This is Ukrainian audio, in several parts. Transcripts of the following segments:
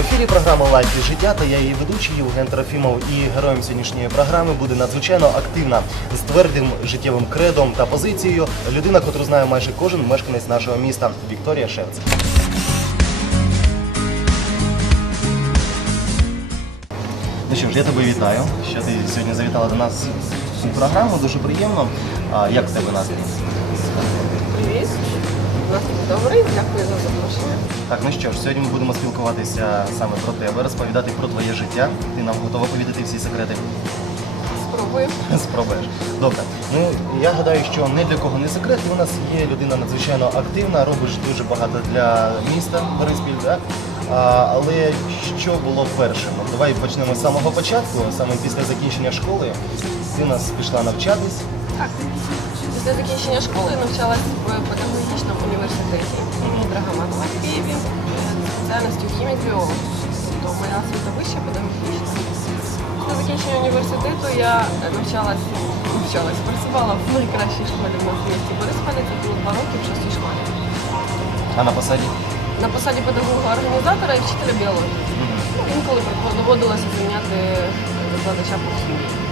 ефірі програма Лайф і життя та я її ведучий Євген Трофімов. І героєм сьогоднішньої програми буде надзвичайно активна з твердим життєвим кредом та позицією людина, котру знає майже кожен мешканець нашого міста Вікторія Шевц. Ну що ж, я тебе вітаю, що ти сьогодні завітала до нас у програму. Дуже приємно. А як в тебе настрій? Привіт. Настрій добрий, дякую за запрошення. Так, ну що ж, сьогодні ми будемо спілкуватися саме про тебе, розповідати про твоє життя. Ти нам готова повідати всі секрети. Спробую. Спробуєш. Добре. Ну я гадаю, що не для кого не секрет. У нас є людина надзвичайно активна, робиш дуже багато для міста Бориспіль, так? А, але що було першим? Давай почнемо з самого початку, саме після закінчення школи. Ти у нас пішла навчатись. Так. Після закінчення школи навчалась в педагогічному університеті Драгоманова в Києві спеціальністю хімік біолог. Тобто моя освіта вища педагогічна. Після закінчення університету я навчалась, навчалась, працювала в найкращій школі в нас місті Борисполі. Це було два роки в шостій школі. А на посаді? На посаді педагога-організатора і вчителя біології. Ну, Інколи доводилося звільняти викладача по хімії.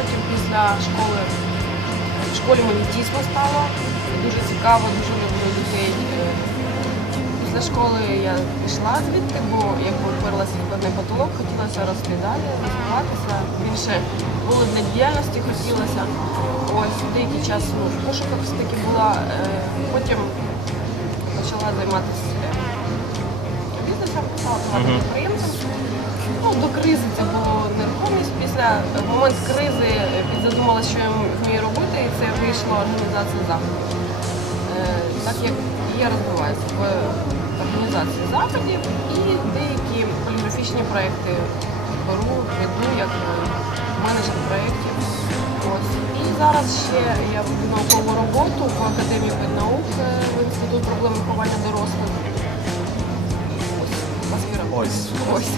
Потім після школи в школі мені тісно стало, дуже цікаво, дуже люблю дітей. Е, Після школи я пішла звідти, бо якби вперлася в певний потолок, хотілося рости далі, розвиватися. Більше було для діяльності хотілося. Ось деякий час ну, в пошуках все-таки була. Е, Потім почала займатися бізнесом, стала підприємцем. Ну, до кризи це було нерухомість. Після в момент кризи підзадумалася, що я вмію робити, і це вийшло організація заходів. Е, Так як я розвиваюся в організації заходів і деякі поліграфічні проекти беру, веду як е, менеджер проєктів. І зараз ще я веду наукову роботу в Академії педнаук е, в Інститут проблем виховання дорослих. Ось. Ось. Ось.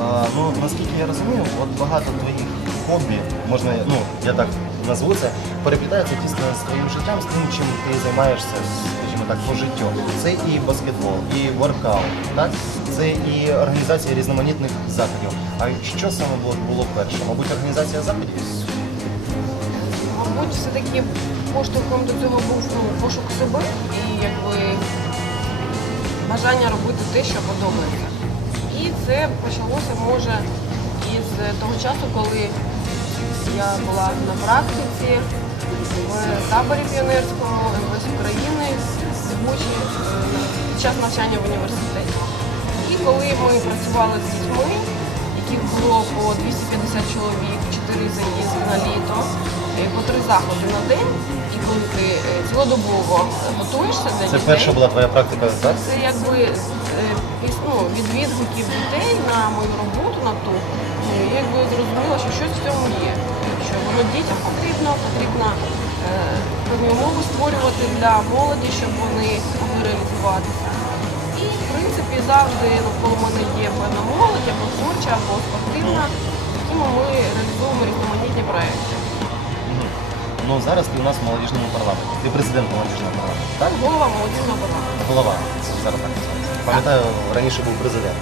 А, ну, наскільки я розумію, от багато твоїх хобі, можна, ну, я так назву це, переплітається тісно з твоїм життям, з тим, чим ти займаєшся, скажімо так, по життю. Це і баскетбол, і воркаут, так? Це і організація різноманітних заходів. А що саме було, було перше? Мабуть, організація заходів? Мабуть, все-таки поштовхом до цього був ну, пошук себе і якби бажання робити те, що подобається. І це почалося може із того часу, коли я була на практиці в таборі піонерському МВС України е, під час навчання в університеті. І коли ми працювали з дітьми, яких було по 250 чоловік, 4 заїзди на літо, по три заходи на день, і коли ти е, цілодобово готуєшся для Це дітей. перша була твоя практика, так? Це якби е, піс- ну, від відгуків дітей на мою роботу на ту, ну, я якби зрозуміла, що щось в цьому є. Що воно дітям потрібно, потрібно е, певні умови створювати для молоді, щоб вони могли реалізуватися. І в принципі завжди навколо мене є певна молодь, або творча, або спортивна, якими ми реалізуємо різноманітні проекти. Мгм. Ну зараз ти у нас в молодіжному парламенті. Ти президент молодіжного парламенту, так? Голова молодіжного парламенту. Голова, зараз так називається. Пам'ятаю, раніше був президент.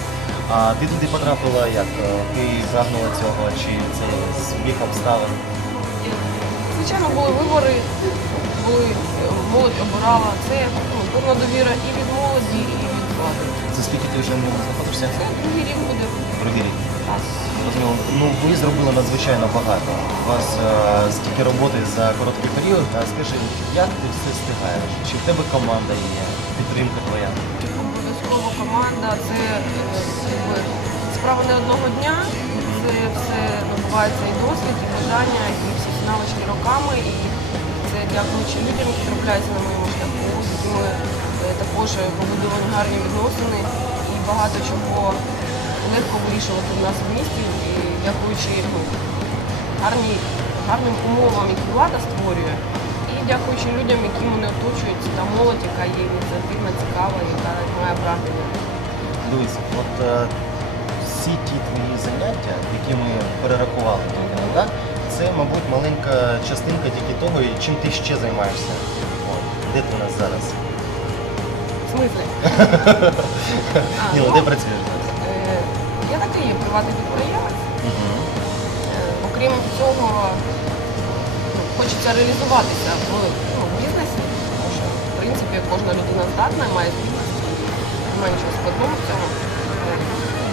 А ти туди потрапила як? Е, Ти прагнула цього, чи це збіг обставин? Звичайно, були вибори, були е, молодь обирала. Це ну, певна довіра і від молоді, і Це скільки ти вже не знаходишся? Це другий рік буде. Другий рік. Так. Зрозуміло. Ну ви зробили надзвичайно багато. У вас е, стільки роботи за короткий період. А скажи, як ти все встигаєш? Чи в тебе команда є? Підтримка твоя? Обов'язково команда, це е, справа не одного дня. Це все набувається і досвід, і бажання, і всі навички роками. І це дякуючи людям, які трапляються на моєму шляху, також побудовані гарні відносини і багато чого легко вирішувати в нас в місті, дякуючи гарній, гарним умовам, які влада створює. І дякуючи людям, які мене оточують, та молодь, яка є ініціативна, цікава, яка має прагнення. Дивись, от е, всі ті твої заняття, які ми перерахували, так? це, мабуть, маленька частинка тільки того, чим ти ще займаєшся. Де ти у нас зараз? Смислі? Ні, ну де працюєш? е, Я такий є приватний підприємець. Е, Окрім цього, ну, хочеться реалізуватися в ну, в бізнесі, тому що, в принципі, кожна людина здатна, має бізнес, немає нічого складного в цьому. Е,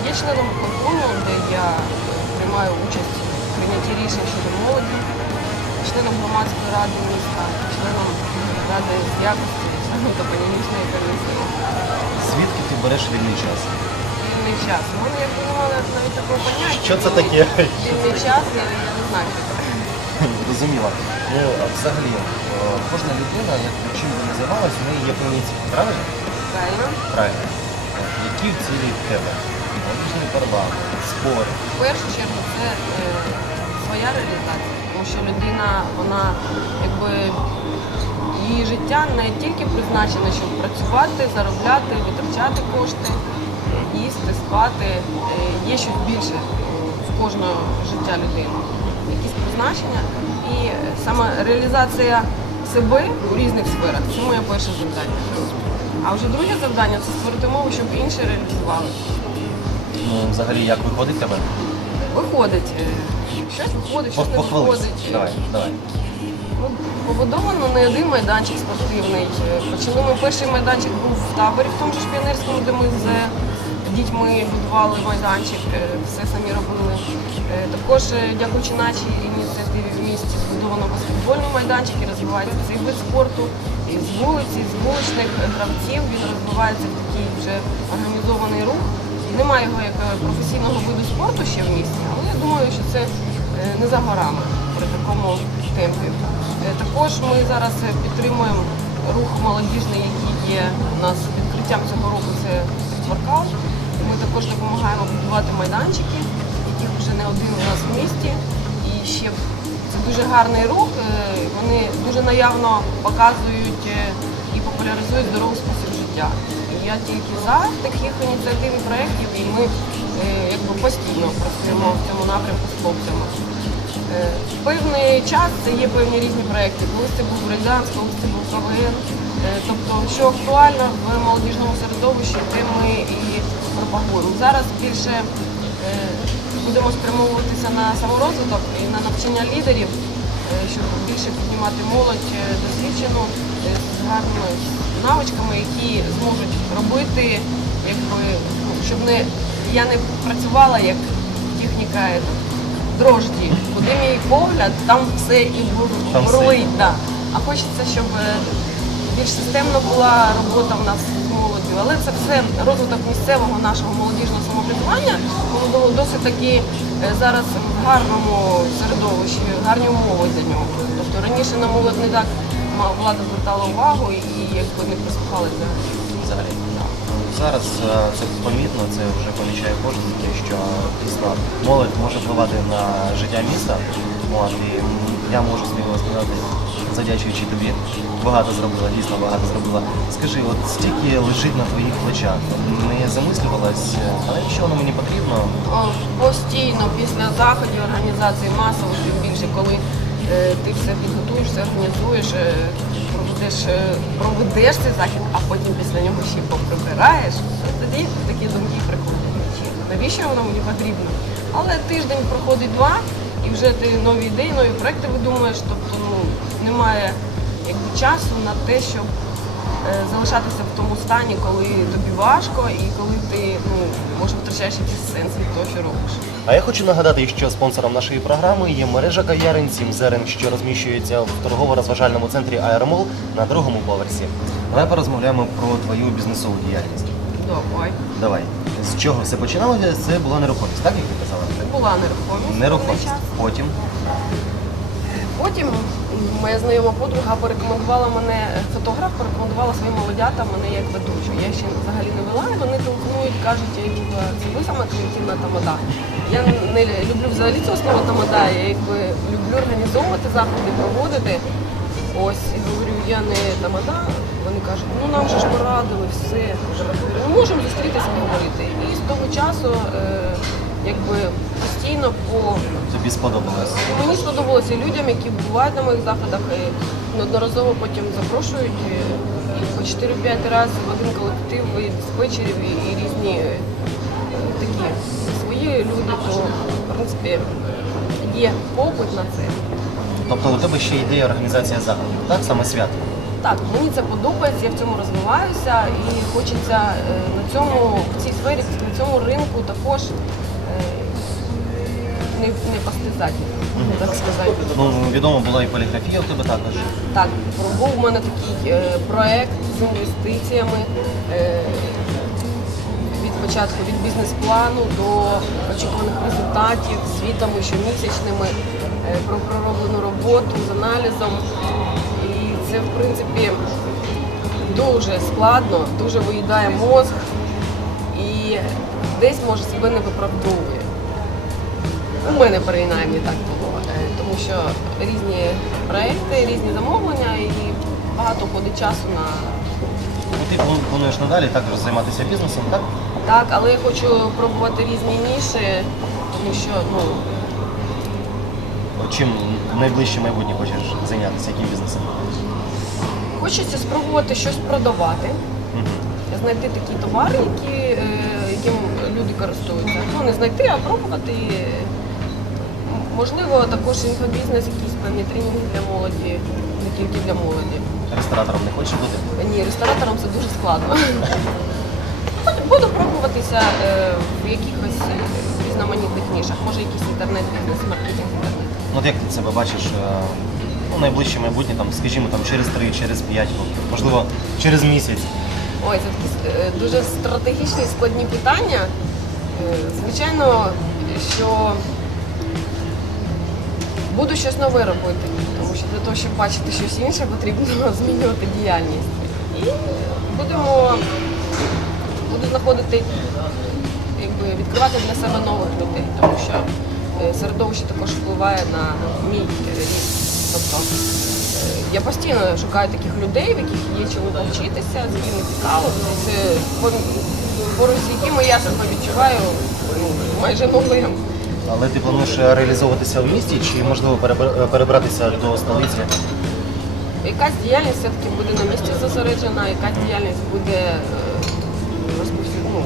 Є членом виконкому, де я приймаю участь в прийнятті рішень щодо молоді, членом громадської ради міста, членом ради з якості санітопанімічної комісії. Звідки ти береш вільний час? Вільний час. У мене як немає навіть такого поняття. Що це ну, таке? Вільний час, я, я не знаю, що це. Зрозуміло. Ну, а взагалі, е, кожна людина, як чим би не займалась, неї є певні цілі, правильно? Правильно? Правильно. От, Які цілі в тебе? Молодіжний парламент, спорт. В першу чергу це е, своя реалізація, тому що людина, вона якби її життя не тільки призначене, щоб працювати, заробляти, витрачати кошти, їсти, спати. Е, Є щось більше в кожного життя людини, якісь призначення. І саме реалізація себе у різних сферах це моє перше завдання. А вже друге завдання це створити мову, щоб інші реалізувалися. Ну, взагалі, як виходить тебе? Виходить. е, Щось виходить, щось не виходить. Давай, давай. Побудовано не один майданчик спортивний. Почали ми перший майданчик був в таборі, в тому ж піонерському, де ми з дітьми будували майданчик, е, все самі робили. Е, Також, е, дякуючи нашій ініціативі в місті, збудовано баскетбольний майданчик і розвивається цей вид спорту. І з вулиці, з вуличних гравців він розвивається в такий вже організований рух. Немає його як професійного виду спорту ще в місті, але я думаю, що це не за горами такому темпі. Е, Також ми зараз е, підтримуємо рух молодіжний, який є у нас відкриттям цього року. Це воркаут. Ми також допомагаємо будувати майданчики, яких вже не один у нас в місті. І ще це дуже гарний рух. е, Вони дуже наявно показують і популяризують здоровий спосіб життя. Я тільки за таких ініціатив і проєктів, і ми якби постійно працюємо в цьому напрямку з хлопцями. Е, певний час це є певні різні проєкти. Колись це був брейданс, колись це був КВН. Е, Тобто, що актуально в молодіжному середовищі, те ми і пропагуємо. Зараз більше е, будемо спрямовуватися на саморозвиток і на навчання лідерів, щоб більше піднімати молодь досвідчену з гарними навичками, які зможуть робити, якби, ну, щоб не я не працювала як техніка е, дрожді. Куди мій погляд, там все і бур- бурлить. Да. А хочеться, щоб е, більш системна була робота в нас з молоддю. Але це все розвиток місцевого нашого молодіжного самоврядування. Воно досить таки е, зараз в гарному середовищі, гарні умови для нього. Тобто раніше на молодь не так влада звертала увагу і, якби не прислухалися. Взагалі. Зараз е, це помітно, це вже помічає кожен, що дійсно молодь може впливати на життя міста. І я можу сміло сказати, завдячуючи тобі, багато зробила, дійсно багато зробила. Скажи, от стільки лежить на твоїх плечах, не замислювалась, е, а навіщо воно мені потрібно? Постійно після заходів організації масово, тим більше, коли е, ти все підготуєш, все організуєш, проведеш, ж проведеш цей захід, а потім після нього ще поприбираєш, тоді такі думки приходять. Навіщо воно мені потрібно? Але тиждень проходить два, і вже ти нові ідеї, нові проекти видумуєш, тобто ну, немає якби, часу на те, щоб е, залишатися в тому стані, коли тобі важко і коли ти ну, може втрачаєш якийсь сенс від того, що робиш. А я хочу нагадати, що спонсором нашої програми є мережа кав'ярень «Сім зерен, що розміщується в торгово-розважальному центрі Аеромол на другому поверсі. Давай порозмовляємо про твою бізнесову діяльність. Давай. Давай. З чого все починалося? Це була нерухомість, так як ти казала? Була нерухомість. Нерухомість. Потім. Потім моя знайома подруга порекомендувала мене, фотограф порекомендувала своїм молодятам мене як ведучу. Я ще взагалі не вела, і вони телефонують, кажуть, «Ей, Люба, це ви саме креативна тамада. Я не люблю взагалі цього слова тамада, я якби люблю організовувати заходи, проводити. Ось, і говорю, я не тамада. Вони кажуть, ну нам же ж порадили, все. Ми можемо зустрітися і говорити. І з того часу е, якби постійно по Тобі сподобалось. Мені сподобалося і людям, які бувають на моїх заходах, і неодноразово потім запрошують. І, по 4-5 разів в один колектив і диспетчерів, і, і різні е, такі свої люди, то в принципі є попит на це. Тобто у тебе ще ідея організація заходів, так? Саме свято. Так, мені це подобається, я в цьому розвиваюся і хочеться е, на цьому, в цій сфері, на цьому ринку також не, не постизати, так сказати. Ну, відомо була і поліграфія у тебе також. Так, був у мене такий е, проект з інвестиціями е, від початку від бізнес-плану до очікуваних результатів, звітами щомісячними е, про пророблену роботу з аналізом. І це, в принципі, дуже складно, дуже виїдає мозг і десь може себе не виправдовує. У мене принаймні так було, тому що різні проекти, різні замовлення і багато ходить часу на Ну, Ти плануєш надалі також займатися бізнесом, так? так, але я хочу пробувати різні ніші, тому що ну Чим в найближче майбутнє хочеш зайнятися, яким бізнесом? хочеться спробувати щось продавати, Мгм. знайти такі товари, які, е, яким люди користуються. Ну не знайти, а пробувати. Можливо, також інфобізнес, якісь певні тренінги для молоді, не тільки для молоді. Ресторатором не хочеш бути? Ні, рестораторам це дуже складно. Буду- пробуватися е, в якихось різноманітних нішах, може якийсь інтернет-бізнес, маркетинг інтернет. Ну, От як ти себе бачиш е, ну, найближче майбутнє, там, скажімо, там, через 3, через 5 років, можливо, через місяць. Ой, це такі е, дуже стратегічні складні питання. Е, Звичайно, що буду щось нове робити, тому що для того, щоб бачити щось інше, потрібно змінювати діяльність. І будемо буду знаходити, якби відкривати для себе нових людей, тому що е, середовище також впливає на мій ріст. Тобто е, я постійно шукаю таких людей, в яких є чому повчитися, з якими цікаво, пор- поруч з якими я себе відчуваю ну, майже новим. Але ти плануєш е, реалізовуватися в місті чи можливо перебратися до столиці? Якась діяльність все-таки буде на місці зосереджена, якась діяльність буде е, ну,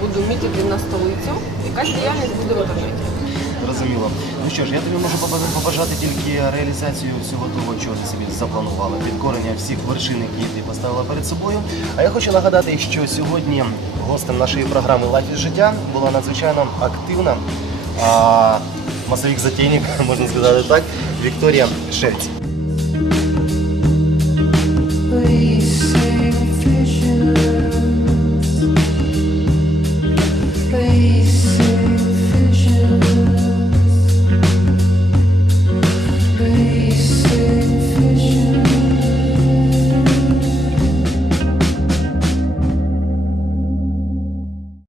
буду мітити на столицю, якась діяльність буде в інтернеті. Зрозуміло. Ну що ж, я тобі можу побажати- тільки реалізацію всього того, чого ти собі запланувала, підкорення всіх вершин, які ти поставила перед собою. А я хочу нагадати, що сьогодні гостем нашої програми Лайф із життя була надзвичайно активна а, масовик затейник, можна сказати так, Вікторія Шевць.